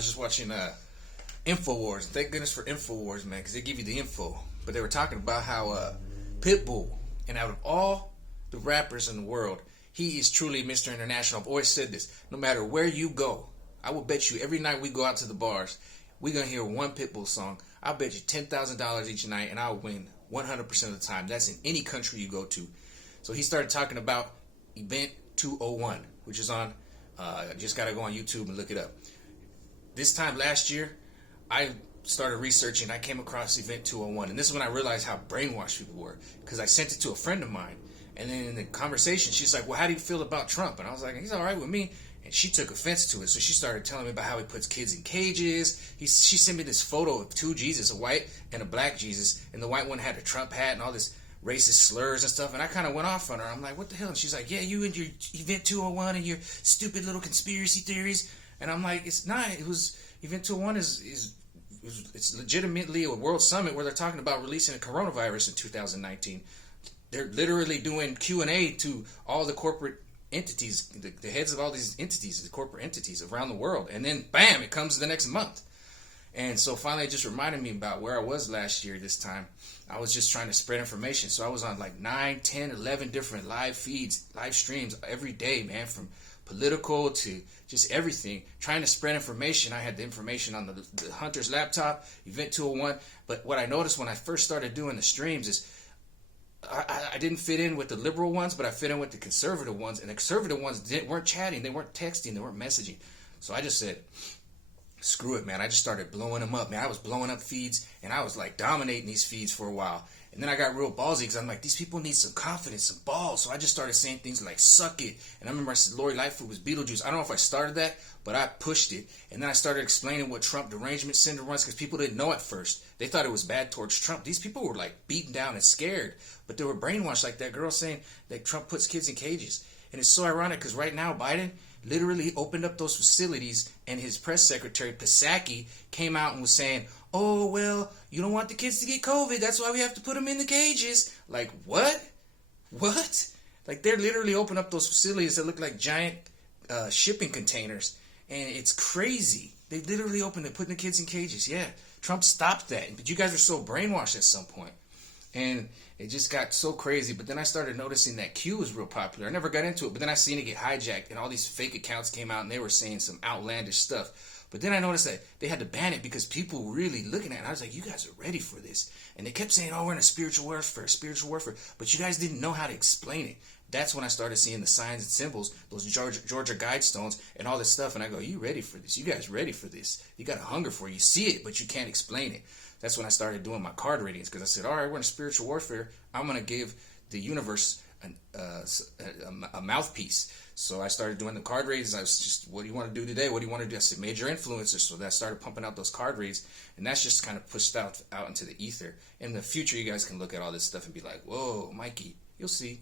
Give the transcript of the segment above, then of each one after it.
was just watching Infowars. Thank goodness for Infowars, man, because they give you the info. But they were talking about how Pitbull, and out of all the rappers in the world, he is truly Mr. International. I've always said this. No matter where you go, I will bet you every night we go out to the bars, we're going to hear one Pitbull song. I'll bet you $10,000 each night, and I'll win 100% of the time. That's in any country you go to. So he started talking about Event 201, which is on, just got to go on YouTube and look it up. This time last year, I started researching. I came across Event 201, and this is when I realized how brainwashed people were, because I sent it to a friend of mine, and then in the conversation, she's like, well, how do you feel about Trump? And I was like, he's all right with me. And she took offense to it, so she started telling me about how he puts kids in cages. She sent me this photo of two Jesus, a white and a black Jesus, and the white one had a Trump hat and all this racist slurs and stuff, and I kind of went off on her. I'm like, what the hell? And she's like, yeah, you and your Event 201 and your stupid little conspiracy theories. And I'm like, it's not. It was Event 201 it's legitimately a world summit where they're talking about releasing a coronavirus in 2019. They're literally doing Q&A to all the corporate entities, the heads of all these entities, the corporate entities around the world. And then, bam, it comes the next month. And so finally it just reminded me about where I was last year this time. I was just trying to spread information. So I was on like 9, 10, 11 different live feeds, live streams every day, man, from political to just everything, trying to spread information. I had the information on the Hunter's laptop, Event 201. But what I noticed when I first started doing the streams is I didn't fit in with the liberal ones, but I fit in with the conservative ones. And the conservative ones weren't chatting, they weren't texting, they weren't messaging. So I just said, screw it, man. I just started blowing them up, man. I was blowing up feeds, and I was like dominating these feeds for a while. And then I got real ballsy because I'm like, these people need some confidence, some balls. So I just started saying things like, suck it. And I remember I said Lori Lightfoot was Beetlejuice. I don't know if I started that, but I pushed it. And then I started explaining what Trump derangement syndrome was, because people didn't know at first. They thought it was bad towards Trump. These people were like beaten down and scared, but they were brainwashed, like that girl saying that Trump puts kids in cages. And it's so ironic because right now Biden literally opened up those facilities, and his press secretary, Psaki, came out and was saying, oh, well, you don't want the kids to get COVID. That's why we have to put them in the cages. Like, what? What? Like, they're literally opening up those facilities that look like giant shipping containers. And it's crazy. They literally opened it, putting the kids in cages. Yeah, Trump stopped that. But you guys are so brainwashed at some point. And it just got so crazy. But then I started noticing that Q was real popular. I never got into it, but then I seen it get hijacked, and all these fake accounts came out, and they were saying some outlandish stuff. But then I noticed that they had to ban it because people were really looking at it. I was like, you guys are ready for this. And they kept saying, oh, we're in a spiritual warfare. But you guys didn't know how to explain it. That's when I started seeing the signs and symbols, those Georgia Guidestones and all this stuff. And I go, you ready for this? You guys ready for this? You got a hunger for it. You see it, but you can't explain it. That's when I started doing my card readings, because I said, all right, we're in spiritual warfare. I'm going to give the universe a mouthpiece. So I started doing the card reads. I was just, what do you want to do today? What do you want to do? I said, major influencers. So that started pumping out those card reads, and that's just kind of pushed out into the ether. In the future, you guys can look at all this stuff and be like, whoa, Mikey, you'll see.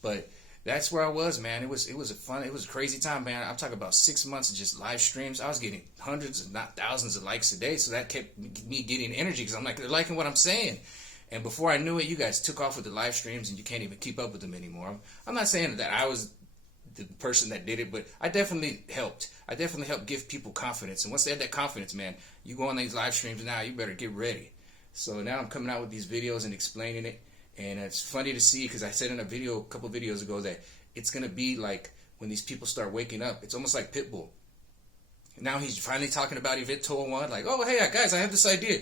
But that's where I was, man. It was a crazy time, man. I'm talking about 6 months of just live streams. I was getting hundreds, if not thousands of likes a day. So that kept me getting energy, because I'm like, they're liking what I'm saying. And before I knew it, you guys took off with the live streams, and you can't even keep up with them anymore. I'm not saying that I was the person that did it, but I definitely helped. I definitely helped give people confidence. And once they had that confidence, man, you go on these live streams now, you better get ready. So now I'm coming out with these videos and explaining it. And it's funny to see, because I said in a video a couple videos ago that it's going to be like when these people start waking up. It's almost like Pitbull. Now he's finally talking about Event 201, like, oh, hey, guys, I have this idea.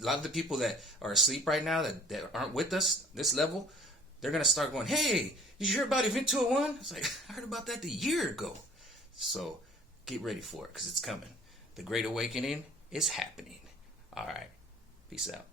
A lot of the people that are asleep right now that aren't with us, this level, they're going to start going, hey, did you hear about Event 201? It's like, I heard about that a year ago. So get ready for it, because it's coming. The Great Awakening is happening. All right. Peace out.